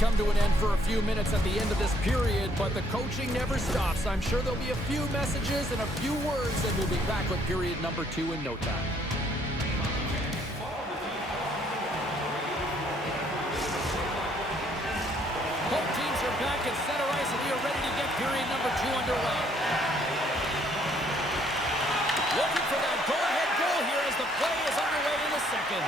come to an end for a few minutes at the end of this period, but the coaching never stops. I'm sure there'll be a few messages and a few words, and we'll be back with period number 2 in no time. Both teams are back at center ice, and we are ready to get period number 2 underway. Looking for that go-ahead goal here as the play is underway in the second.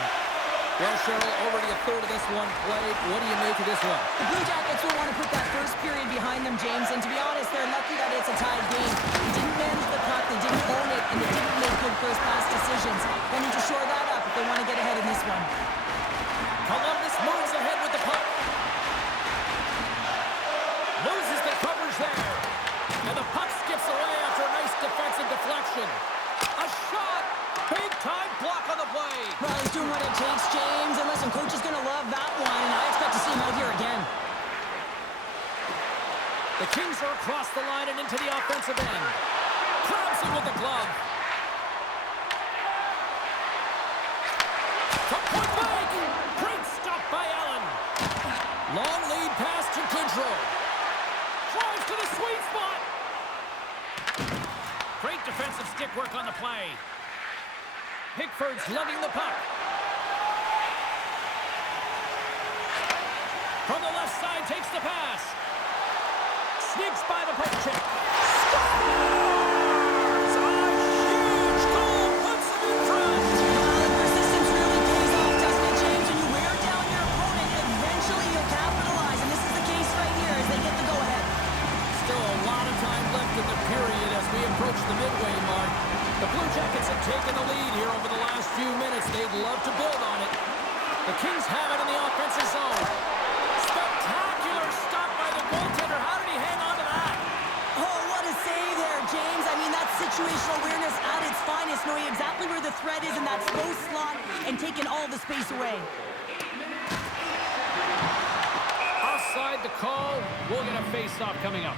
Well, Cheryl, already a third of this one played. What do you make of this one? The Blue Jackets will want to put that first period behind them, James. And to be honest, they're lucky that it's a tied game. They didn't manage the puck, they didn't own it, and they didn't make good first pass decisions. They need to shore that up if they want to get ahead in this one. Columbus moves ahead with the puck. Loses the coverage there. And the puck skips away after a nice defensive deflection. A shot! Big-time block on the play. Well, he's doing what it takes, James. And listen, coach is going to love that one. I expect to see him out here again. The Kings are across the line and into the offensive end. Grabs him with the glove. From point blank. Great stop by Allen. Long lead pass to Goodrow. Drives to the sweet spot. Great defensive stick work on the play. Pickford's lugging the puck. From the left side, takes the pass. Sneaks by the poke check. Scores! A huge goal puts them in front. Well, persistence really pays off, doesn't it, James? When you wear down your opponent, eventually you'll capitalize. And this is the case right here as they get the go-ahead. Still a lot of time left in the period as we approach the midway mark. The Blue Jackets have taken the lead here over the last few minutes. They'd love to build on it. The Kings have it in the offensive zone. Spectacular stop by the goaltender. How did he hang on to that? Oh, what a save there, James. I mean, that's situational awareness at its finest, knowing exactly where the threat is in that slow slot and taking all the space away. Offside the call. We'll get a face-off coming up.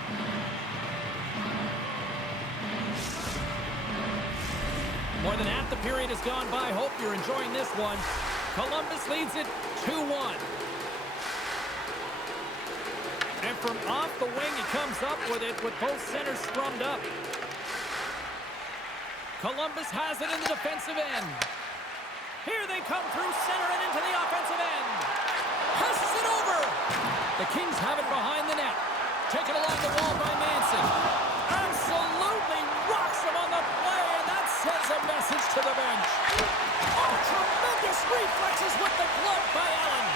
More than half the period has gone by. Hope you're enjoying this one. Columbus leads it 2-1. And from off the wing, he comes up with it with both centers scrummed up. Columbus has it in the defensive end. Here they come through center and into the offensive end. Passes it over. The Kings have it behind the net. Taken along the wall by Manson. Absolutely rocks him on the play, and that sends a message to the bench. Oh, tremendous reflexes with the glove by Allen.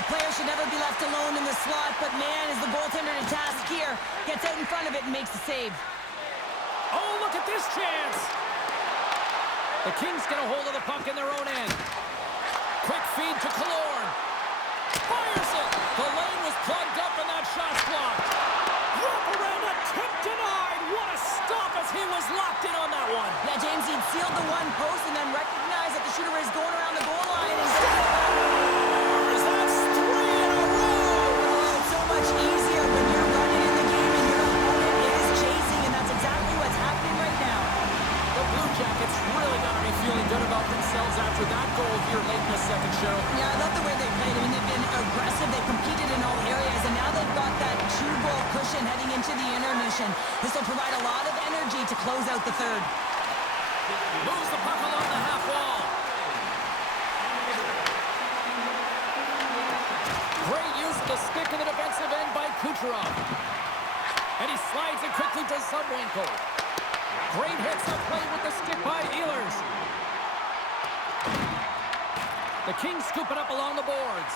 A player should never be left alone in the slot, but man, is the goaltender to task here. Gets out in front of it and makes the save. Oh, look at this chance. The Kings get a hold of the puck in their own end. Quick feed to Killorn. Fires it. The lane was plugged up and that shot's blocked. Wraparound attempt denied. What a stop as he was locked in on that one. Yeah, James, he'd sealed the one post and then recognized that the shooter is going around the goal line. And that's 3 in a row. Oh, it's so much easier when you're running in the game and your opponent is chasing, and that's exactly what's happening right now. The Blue Jackets really got to be feeling good about themselves after that goal here late in the second, Cheryl. Yeah, I love the way they played. I mean, they've been aggressive. They've competed in all areas, and now they've got that 2-goal cushion heading into the intermission. This will provide a lot of energy to close out the third. Moves the puck along the half wall. Great use of the stick in the defensive end by Kucherov. And he slides it quickly to Zumwinkle. Great hits up play with the stick by Ehlers. The Kings scoop it up along the boards.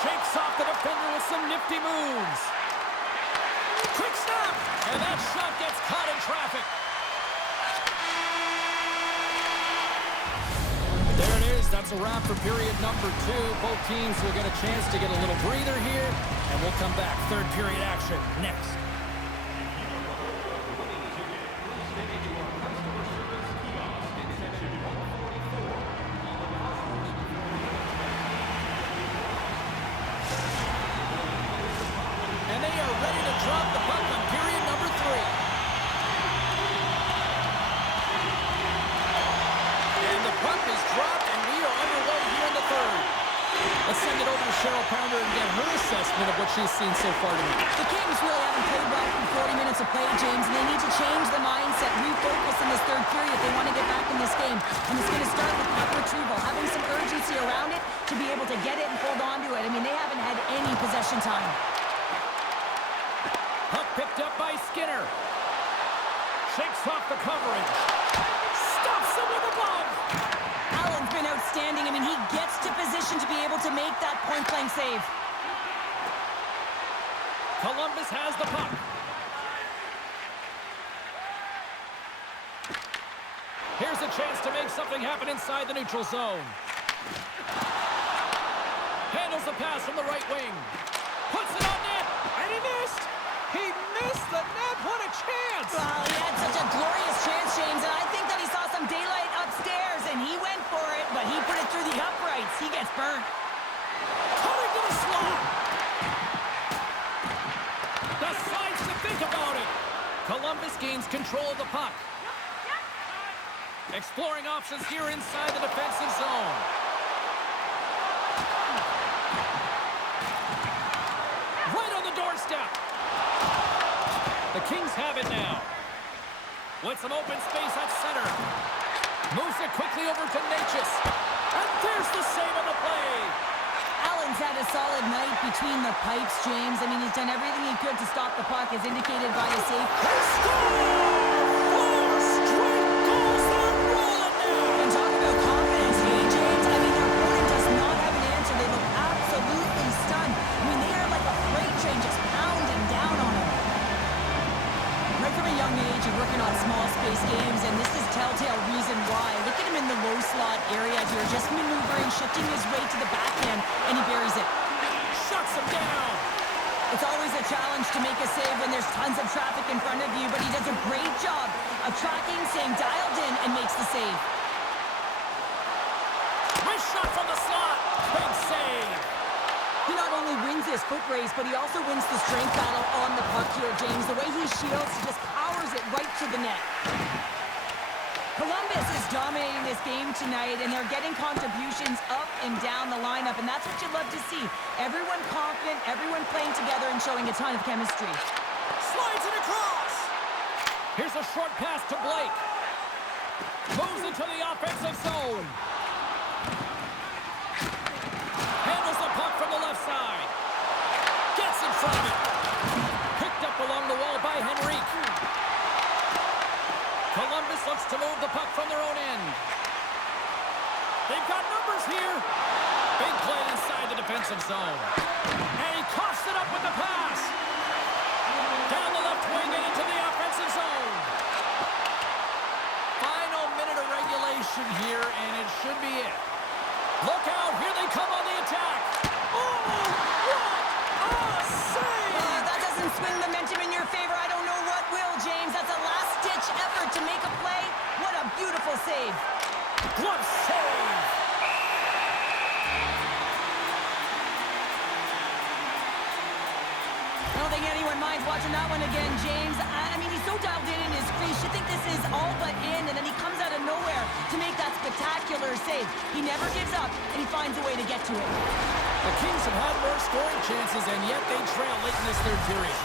Shakes off the defender with some nifty moves. Quick snap! And that shot gets caught in traffic. There it is. That's a wrap for period number 2. Both teams will get a chance to get a little breather here, and we'll come back. Third period action next. And they are ready to drop the puck on period number 3. And the puck is dropped, and we are underway here in the third. Let's send it over to Cheryl Pounder and get her assessment of what she's seen so far tonight. The Kings really haven't played well for 40 minutes of play, James, and they need to change the mindset, refocus in this third period. They want to get back in this game, and it's going to start with puck retrieval, having some urgency around it to be able to get it and hold on to it. I mean, they haven't had any possession time. Puck picked up by Skinner. Shakes off the coverage. Stops him with a glove. Allen's been outstanding. I mean, he gets to position to be able to make that point-blank save. Columbus has the puck. Here's a chance to make something happen inside the neutral zone. Handles the pass from the right wing. Puts it on net. And he missed. He missed the net. What a chance. Well, he had such a glorious chance, James, and I think that he saw some daylight upstairs, and he went for it, but he put it through the uprights. He gets burnt. Coming to the slot. Decides to think about it. Columbus gains control of the puck. Exploring options here inside the defensive zone. Right on the doorstep. The Kings have it now. With some open space at center. Moves it quickly over to Necas. And there's the save on the play. Allen's had a solid night between the pipes, James. I mean, he's done everything he could to stop the puck, as indicated by the save. He scored! 4 straight goals. They're rolling now. And talk about confidence, hey, James. I mean, their opponent does not have an answer. They look absolutely stunned. I mean, they are like a freight train just pounding down on them. Right from a young age and working on small space games, and this is telltale reason why. Look at him in the low slot area here, just maneuvering, shifting his way to the backhand, and he buries it. Shuts him down. It's always a challenge to make a save when there's tons of traffic in front of you, but he does a great job of tracking, staying dialed in, and makes the save. Wrist shot from the slot. Big save. He not only wins his foot race, but he also wins the strength battle on the puck here, James. The way he shields, he just powers it right to the net. Columbus is dominating this game tonight, and they're getting contributions up and down the lineup, and that's what you love to see. Everyone confident, everyone playing together and showing a ton of chemistry. Slides it across. Here's a short pass to Blake. Moves into the offensive zone. Handles the puck from the left side. Gets in front of it. Picked up along the wall by Henrique. Columbus looks to move the puck from their own end. They've got numbers here. Big play inside the defensive zone. And he coughs it up with the pass. Down the left wing and into the offensive zone. Final minute of regulation here, and it should be it. Look out, here they come on the attack. Oh, what a save! That doesn't swing momentum in your favor. I don't know what will, James. That's a last-ditch effort to make a play. What a beautiful save. Glove save! I don't think anyone minds watching that one again, James. I mean, he's so dialed in his crease. You think this is all but in, and then he comes out of nowhere to make that spectacular save. He never gives up, and he finds a way to get to it. The Kings have had more scoring chances, and yet they trail late in this third period.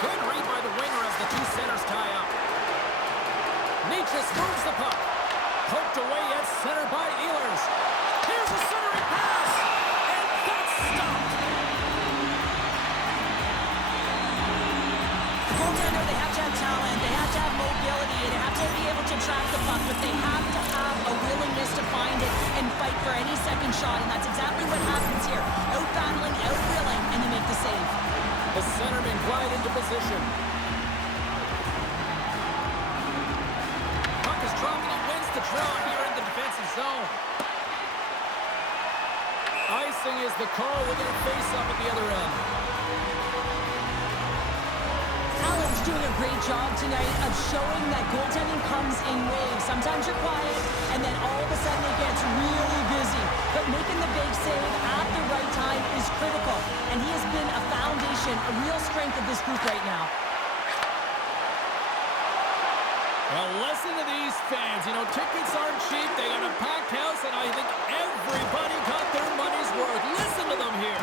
Good read by the winger as the two centers tie up. Necas moves the puck. Poked away at center by Ehlers. Here's a centering pass, and that's stopped. Goaltender, they have to have talent, they have to have mobility, and they have to be able to track the puck, but they have to have a willingness to find it and fight for any second shot, and that's exactly what happens here. Out-battling, out-willing, and you make the save. The centerman glide into position. Puck is dropped, and he wins the draw here in the defensive zone. Icing is the call. We're going to face up at the other end. Allen's doing a great job tonight of showing that goaltending comes in waves. Sometimes you're quiet, and then all of a sudden it gets really busy. But making the big save at the right time is critical, and he has been a foundation, a real strength of this group right now. Well, listen to these fans. You know, tickets aren't cheap. They got a packed house, and I think everybody got their money's worth. Listen to them here.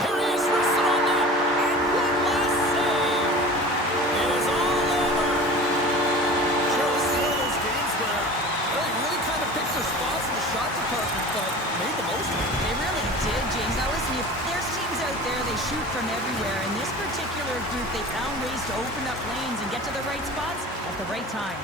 Here he is, resting on that. And one last save. It is all over. Sure, this is one of those games where they really kind of picked their spots in the shot department, but made the most of it. They really did, James. Now listen, if there's teams out there, they shoot from everywhere. In this particular group, they found ways to open up lanes and get to the right spots at the right time.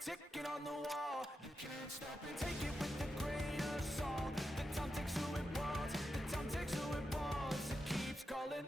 Ticking on the wall, you can't stop it. Take it with a grain of salt. The time takes who it wants. The time takes who it wants. It keeps calling.